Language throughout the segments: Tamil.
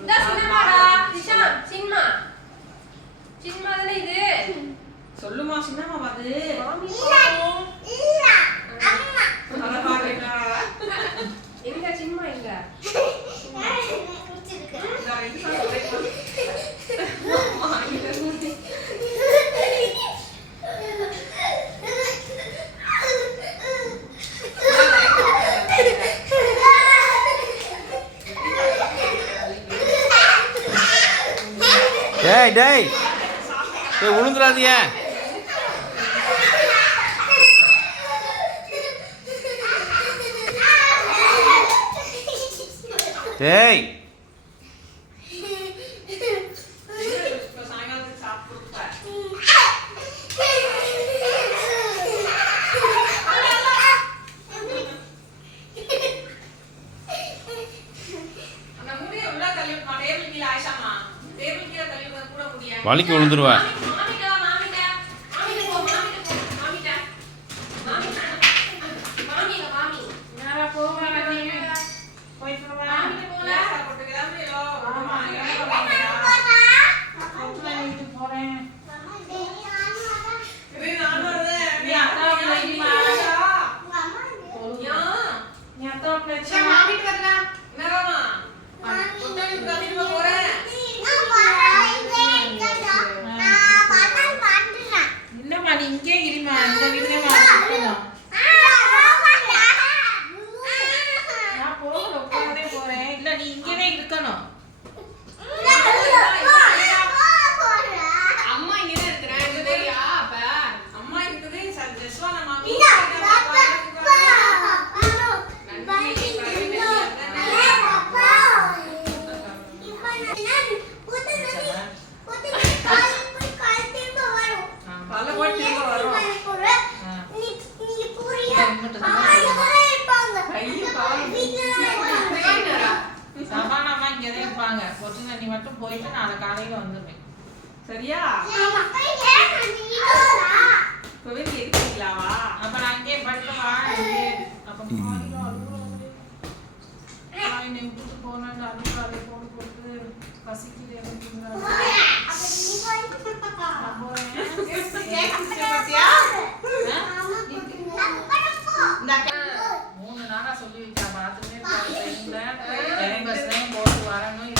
இந்த சின்னமாடா நிஷான் சின்மா சின்மா தானே இது சொல்லுமா சின்னமா பாது இல்ல அம்மா அத பாருடா எங்க சின்மா எங்க குடிச்சிருக்கு நான் இது சொல்றேன் அம்மா இது டேய் டேய் டேய் உளுந்துறாதீங்க டேய் சாயங்காலத்துக்கு சாப்பிடுப்பா அந்த முடிய உள்ள தள்ளி டேபிள் கீழ ஆயிஷாமா டேபிள் கீழ தள்ளி கூட முடியாது வலிக்கு விழுந்துருவா நீ மட்டும் போயிட்டு நாளை காலையில வந்துடுவேன் சரியா இப்பவே இருக்கீங்களாவா அப்ப நான் அங்கே படுக்கவா அப்ப என்னை விட்டுட்டு போனேன் அழுக்காலை போட்டு போட்டு பசிக்குது எனக்கு மூணு நாளா சொல்லி வைக்கிறா பாத்ரூமே பஸ்லையும் போட்டு வரணும்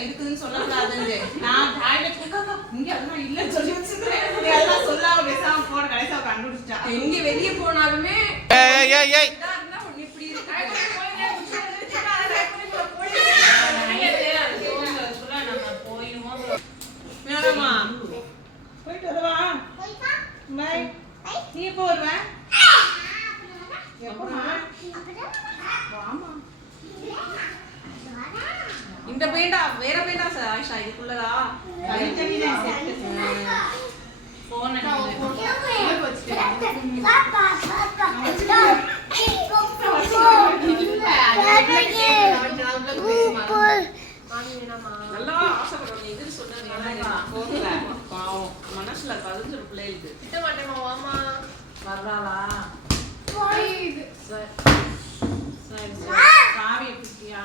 இருக்குன்னு சொல்லக்கூடாது நான் இல்லன்னு சொல்லி வச்சிருந்தேன் சொல்லாம பேசாம போன கடைசியா கண்டுபிடிச்சா எங்க வெளியே போனாலுமே இப்படி போயிட்டு வருவா பாய் நீ எப்போ வருவ இந்த பெயிண்டா வேற பெயிண்டா சார் ஆயிஷா இதுக்குள்ளதா போன் நல்லா ஆசைப்படுறோம் எதிர்த்து சொன்னா பாவம் மனசுல பதிஞ்சிரு பிள்ளைகளுக்கு திட்ட மாட்டேமா வாமா வர்றாளா சரி சரி சாவி எப்படியா